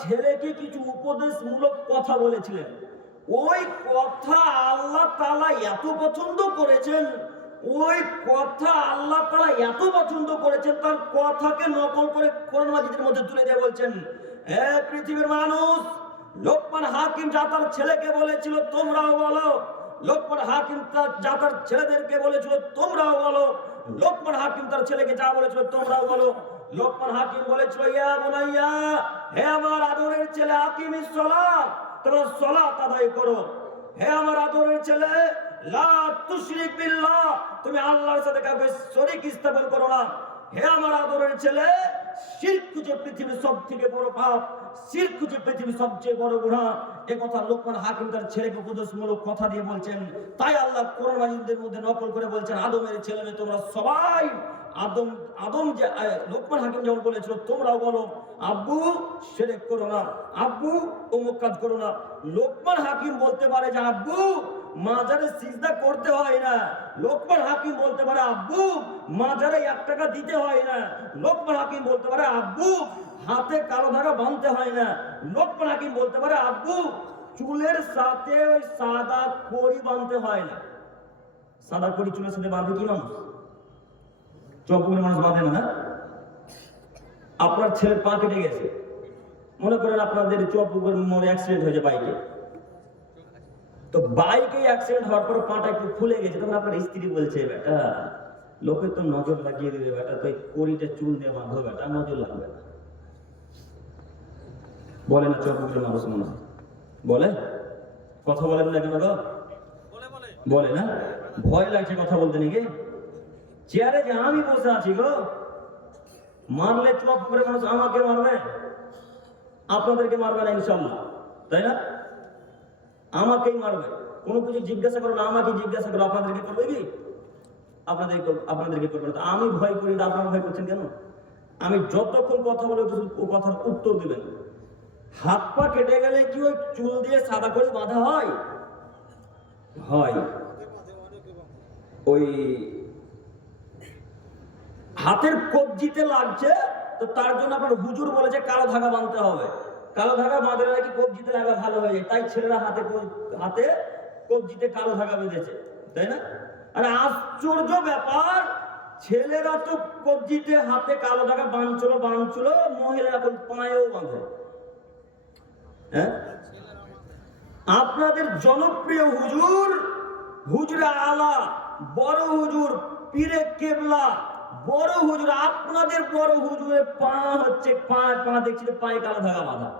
ছেলেকে কিছু উপদেশমূলক কথা বলেছিলেন। ওই কথা আল্লাহ তালা এত পছন্দ করেছেন, ওই কথা আল্লাহ তাআলা এত পছন্দ করেছেন, তার কথাকে নকল করে কোরআন মাজিদের মধ্যে তুলে দিয়ে বলছেন পৃথিবীর মানুষ, লোকমান হাকিম যা তার ছেলেকে বলেছিল তোমরাও বলো, লোকমান হাকিম তার যা তার ছেলেদেরকে বলেছিল তোমরাও বলো, লোকমান হাকিম তার ছেলেকে যা বলেছিল তোমরাও বলো। লোকমান হাকিম বলেছিল ইয়া বুনাইয়া, হে আমার আদরের ছেলে হাকিম সালাত, তোমার সালাত আদায় করো। হে আমার আদরের ছেলে, লা তুশরিক বিল্লাহ, তুমি আল্লাহর সাথে কাউকে শরীক স্থাপন করো না। হে আমার আদরের ছেলে যে পৃথিবীর বড় পাপ যে পৃথিবীর সবচেয়ে বড় গুনাহ এ কথা লোকমান হাকিম তার ছেলেকে উপদেশমূলক কথা দিয়ে বলছেন। তাই আল্লাহ মধ্যে নকল করে বলছেন, আদমের ছেলে মেয়ে, তোমরা সবাই আদম আদম যে লোকমান হাকিম যেমন বলেছিল, তোমরাও বলো, আব্বু সেরেক করো না, আব্বু অমুক কাজ করো না। লোকমান হাকিম বলতে পারে যে, আব্বু, মাজারে সিজদা করতে হয় না। লোকমান হাকিম বলতে পারে, আব্বু, মাজারে এক টাকা দিতে হয় না। লোকমান হাকিম বলতে পারে, আব্বু, হাতে কালো ধাগা বাঁধতে হয় না। লোকমান হাকিম বলতে পারে, আব্বু, চুলের সাথে ওই সাদা কড়ি বাঁধতে হয় না। সাদা কড়ি চুলের সাথে বাঁধে কি মানুষ? চকপুরের মানুষ বাঁধে না? আপনার ছেলের পা কেটে গেছে। মনে করেন আপনাদের চকপুকুর মোড়ে অ্যাক্সিডেন্ট হয়েছে বাইকে তো বাইকে অ্যাক্সিডেন্ট হওয়ার পর পাটা একটু ফুলে গেছে, তখন আপনার স্ত্রী বলছে, বেটা লোকে তো নজর লাগিয়ে দিবে বেটা তো কড়িটা চুল দিয়ে বাঁধো বেটা নজর লাগবে না। বলে না চকপুকুরের মানুষ মনে হয়। বলে? কথা বলেন না কেন বলে না? ভয় লাগছে কথা বলতে নাকি? চেয়ারে যে আমি বসে আছি গো মারলে চপ করে মানুষ আমাকে মারবে? আপনাদেরকে মারবে না ইনশাল্লাহ তাই না? আমাকেই মারবে। কোনো কিছু জিজ্ঞাসা করো না আমাকে জিজ্ঞাসা করো আপনাদেরকে করবে কি? আপনাদের আপনাদেরকে করবে না আমি ভয় করি না, আপনারা ভয় করছেন কেন? আমি যতক্ষণ কথা বলে কথার উত্তর দিবেন। হাত পা কেটে গেলে কি ওই চুল দিয়ে সাদা করে বাঁধা হয়? হয়। ওই হাতের কবজিতে লাগছে, তো তার জন্য আপনার হুজুর বলেছে কালো ধাগা বাঁধতে হবে। কালো ধাগা বাঁধলে নাকি কবজিতে লাগা ভালো হয়ে যায়। তাই ছেলেরা হাতে হাতে কবজিতে কালো ধাগা বেঁধেছে। তাই না? আর আশ্চর্য ব্যাপার। ছেলেরা তো কবজিতে হাতে কালো ধাগা বাঁধছিল বাঁধছিল মহিলারা এখন পায়েও বাঁধে। হ্যাঁ? আপনাদের জনপ্রিয় হুজুর, হুজরা আলা, বড় হুজুর পীরে কেবলা, বড় হুজুর, আপনাদের বড় হুজুরের পা হচ্ছে পা পা দেখছি পায়ে কালো ধাগা বাঁধা।